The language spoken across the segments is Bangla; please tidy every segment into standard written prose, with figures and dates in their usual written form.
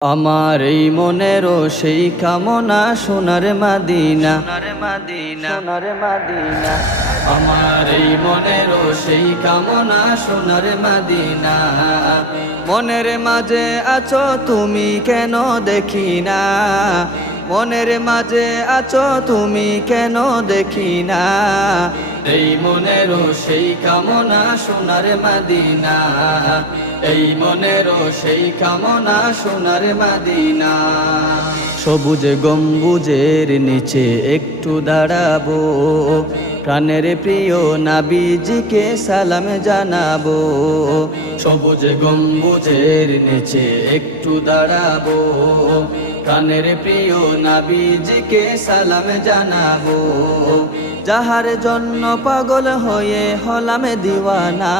আমার এই মনেরও সেই কামনা সোনার মাদিনা, সোনার মাদিনা, সোনার মাদিনা। আমার এই মনেরও সেই কামনা সোনার মাদিনা। মনের মাঝে আছো তুমি কেন দেখি না, মনের মাঝে আছো তুমি কেন দেখি না। এই মনেরও সেই কামনা সোনার মাদিনা, এই মনেরও সেই কামনা সোনার মাদিনা। সবুজ গম্বুজের নিচে একটু দাঁড়াবো, প্রাণের প্রিয় নবীজিকে সালাম জানাবো। সবুজ গম্বুজের নিচে একটু দাঁড়াবো, প্রাণের প্রিয় নবীজিকে সালাম জানাবো। যাহার জন্য পাগল হয়ে হলাম দিওয়ানা,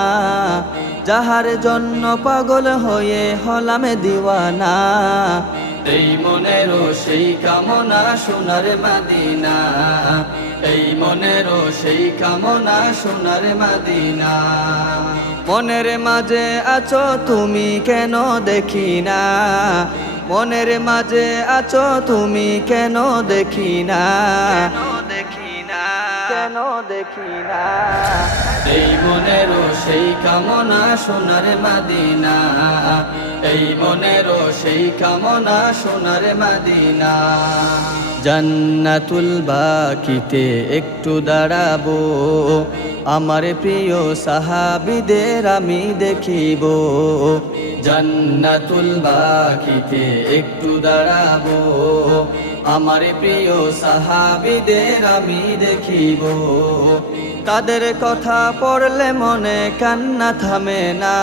যাহার জন্য পাগল হয়ে হলাম দিওয়ানা। এই মনেরও সেই কামনা সোনার মাদিনা, এই মনেরও সেই কামনা সোনার মাদিনা। মনের মাঝে আছো তুমি কেন দেখি না, মনের মাঝে আছো তুমি কেন দেখি না, কেন দেখি না। এই মনেরও সেই কামনা সোনার মাদিনা, এই মনেরও সেই কামনা সোনার মাদিনা। জান্নাতুল বাকিতে একটু দাঁড়াবো, আমার প্রিয় সাহাবীদের আমি দেখিব। জান্নাতুল বাকিতে একটু দাঁড়াবো, আমার প্রিয় সাহাবীদের আমি দেখিব। তাদের কথা পড়লে মনে কান্না থামে না,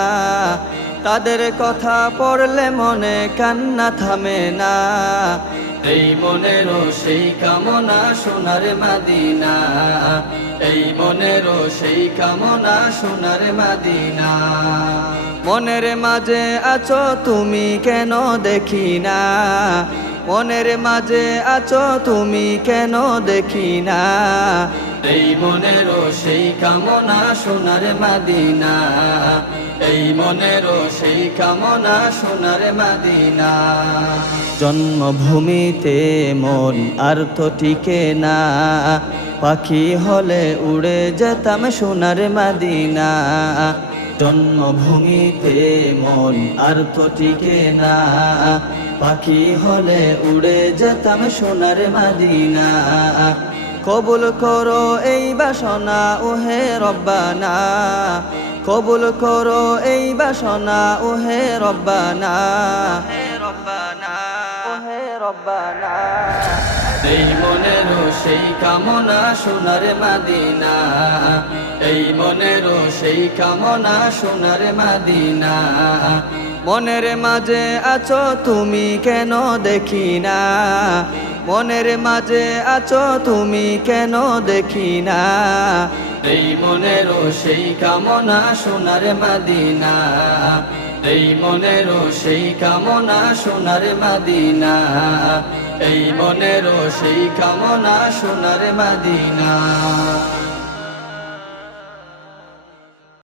তাদের কথা পড়লে মনে কান্না থামে না। এই মনেরও সেই কামনা সোনার মাদিনা, এই মনেরও সেই কামনা সোনার মাদিনা। মনের মাঝে আছো তুমি কেন দেখি না, মনের মাঝে আছো তুমি কেন দেখি না। এই মনেরও সেই কামনা সোনার মাদিনা, এই মনেরও সেই কামনা সোনার মাদিনা। জন্মভূমিতে মন আর তো টিকে না, পাখি হলে উড়ে যেতাম সোনার মাদিনা। জন্মভূমিতে মন আর তো টিকে না, পাখি হলে উড়ে যেতাম সোনার মাদিনা। কবুল করো এই বাসনা ওহে রব্বানা, কবুল করো এই বাসনা ওহে রব্বানা, ওহে রব্বানা। এই মনেরও সেই কামনা সোনার মাদিনা, এই মনেরও সেই কামনা সোনার মাদিনা। মনের মাঝে আছো তুমি কেন দেখি না, মনের মাঝে আছো তুমি কেন দেখি না। এই মনেরও সেই কামনা সোনার মাদিনা, এই মনেরও সেই কামনা সোনার মাদিনা, এই মনেরও সেই কামনা সোনার মাদিনা।